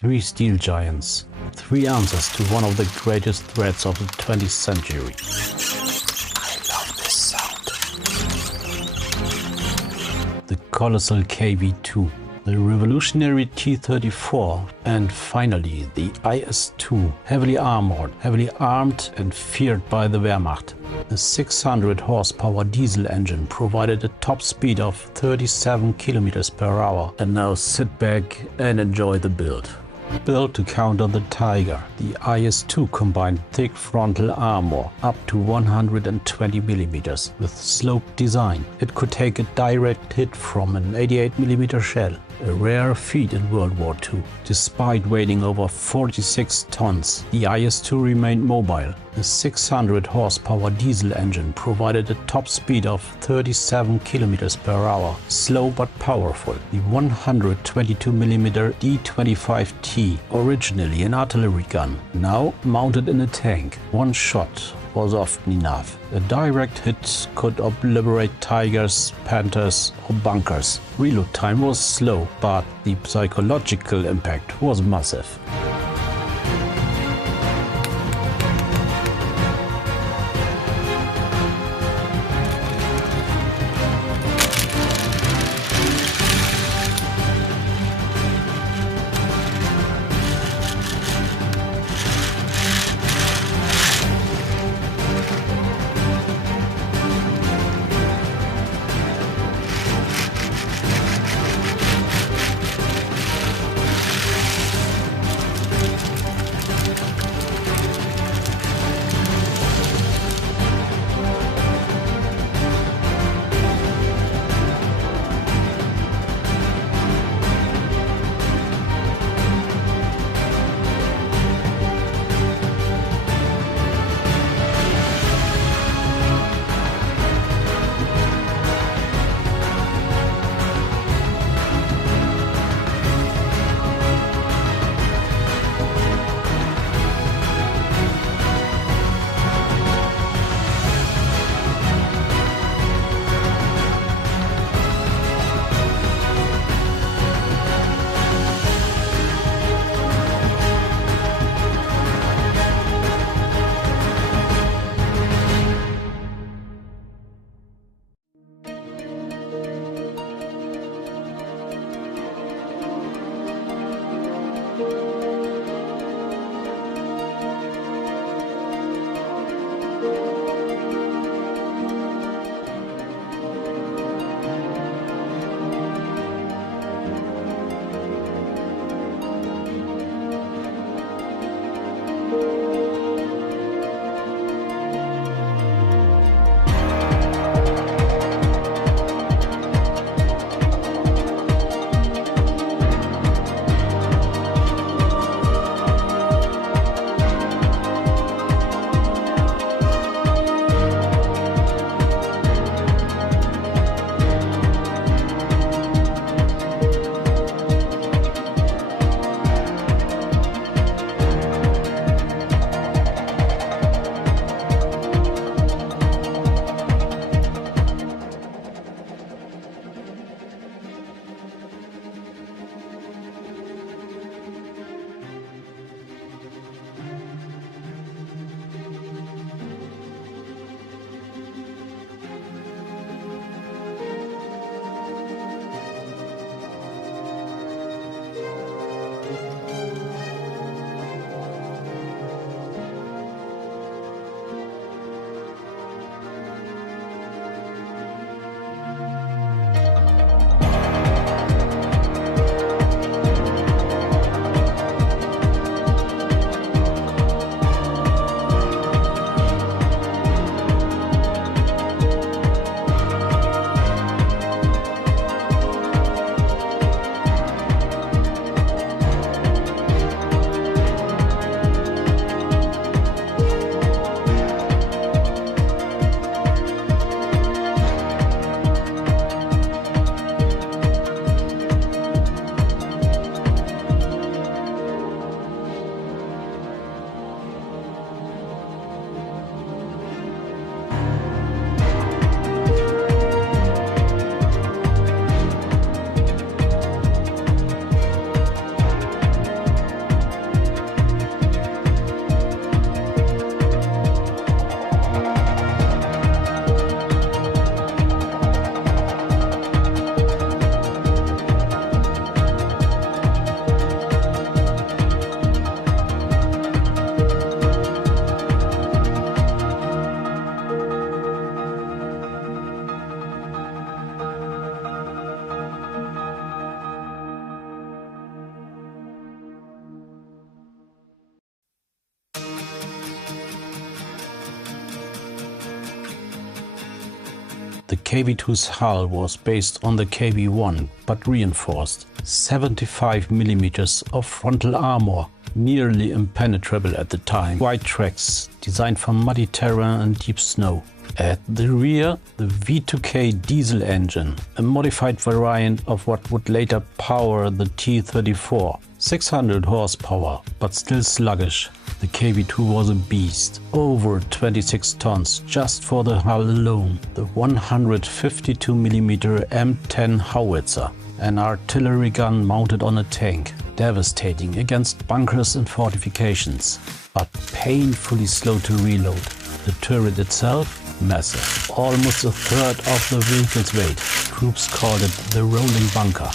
Three steel giants. Three answers to one of the greatest threats of the 20th century. I love this sound. The colossal Kv-2, the revolutionary T-34, and finally the IS-2, heavily armored, heavily armed and feared by the Wehrmacht. The 600 horsepower diesel engine provided a top speed of 37 km per hour. And now sit back and enjoy the build. Built to counter the Tiger, the IS-2 combined thick frontal armor up to 120 mm with sloped design. It could take a direct hit from an 88 mm shell, a rare feat in World War II. Despite weighing over 46 tons, the IS-2 remained mobile. The 600 horsepower diesel engine provided a top speed of 37 km per hour, slow but powerful. The 122 mm D-25T, originally an artillery gun, now mounted in a tank. One shot was often enough. A direct hit could obliterate Tigers, Panthers or bunkers. Reload time was slow, but the psychological impact was massive. The Kv-2's hull was based on the Kv-1 but reinforced. 75mm of frontal armor, nearly impenetrable at the time. Wide tracks, designed for muddy terrain and deep snow. At the rear, the V2K diesel engine, a modified variant of what would later power the T-34. 600 horsepower, but still sluggish. The Kv-2 was a beast, over 26 tons just for the hull alone. The 152mm M10 howitzer, an artillery gun mounted on a tank, devastating against bunkers and fortifications, but painfully slow to reload. The turret itself, massive, almost a third of the vehicle's weight. Troops called it the rolling bunker.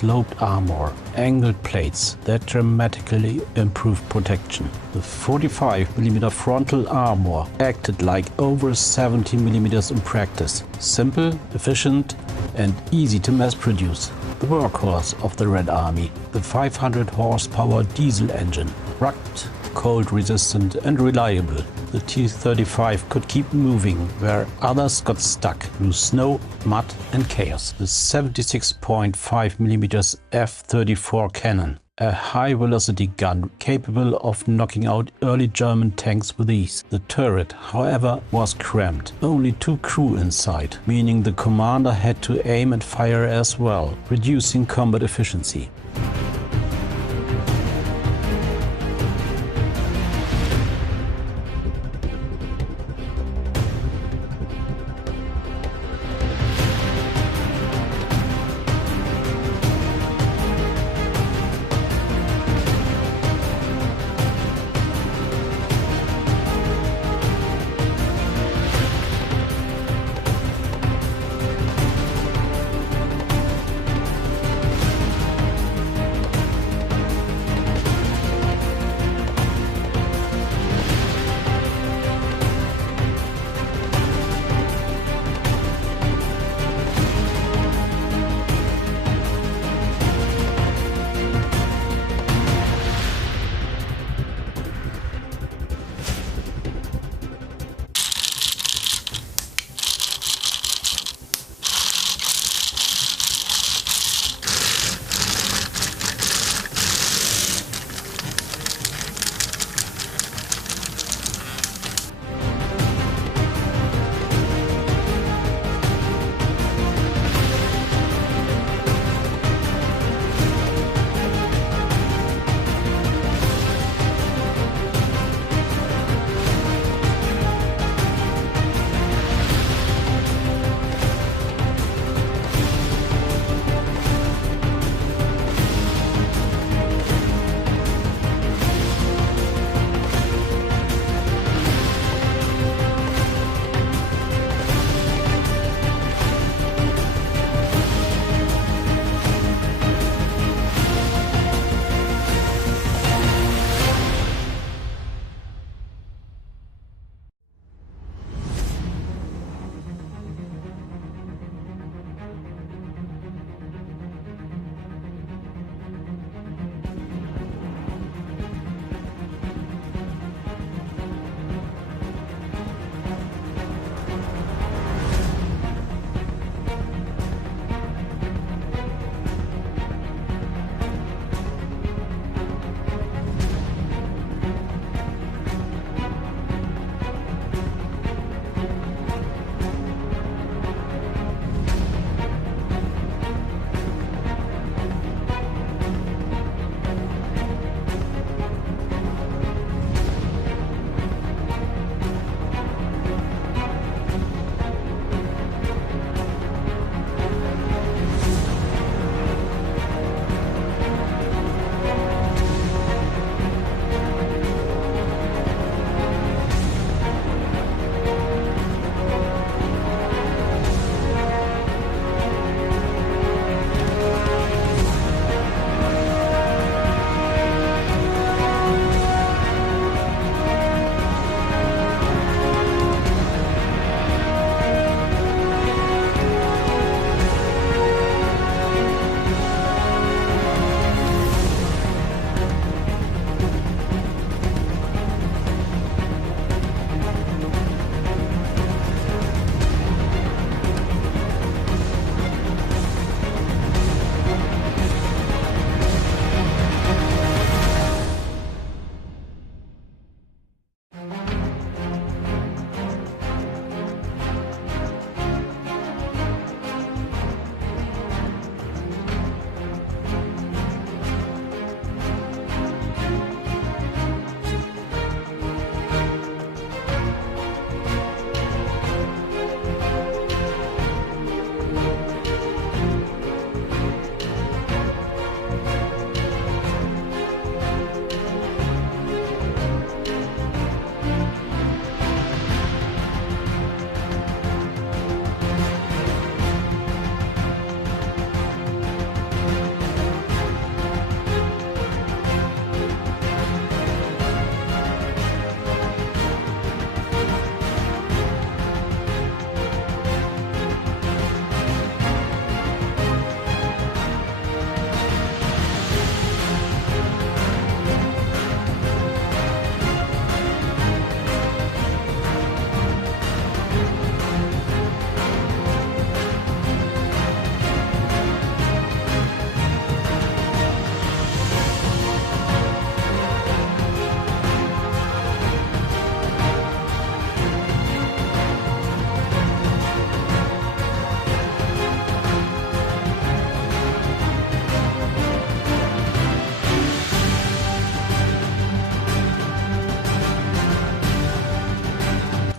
sloped armor, angled plates that dramatically improved protection. The 45mm frontal armor acted like over 70mm in practice. Simple, efficient and easy to mass produce. The workhorse of the Red Army, the 500 horsepower diesel engine, rugged, cold resistant and reliable. The T-35 could keep moving where others got stuck through snow, mud and chaos. The 76.5mm F-34 cannon, a high-velocity gun capable of knocking out early German tanks with ease. The turret, however, was cramped. Only 2 crew inside, meaning the commander had to aim and fire as well, reducing combat efficiency.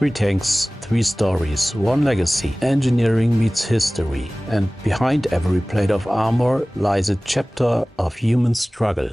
3 tanks, 3 stories, 1 legacy. Engineering meets history, and behind every plate of armor lies a chapter of human struggle.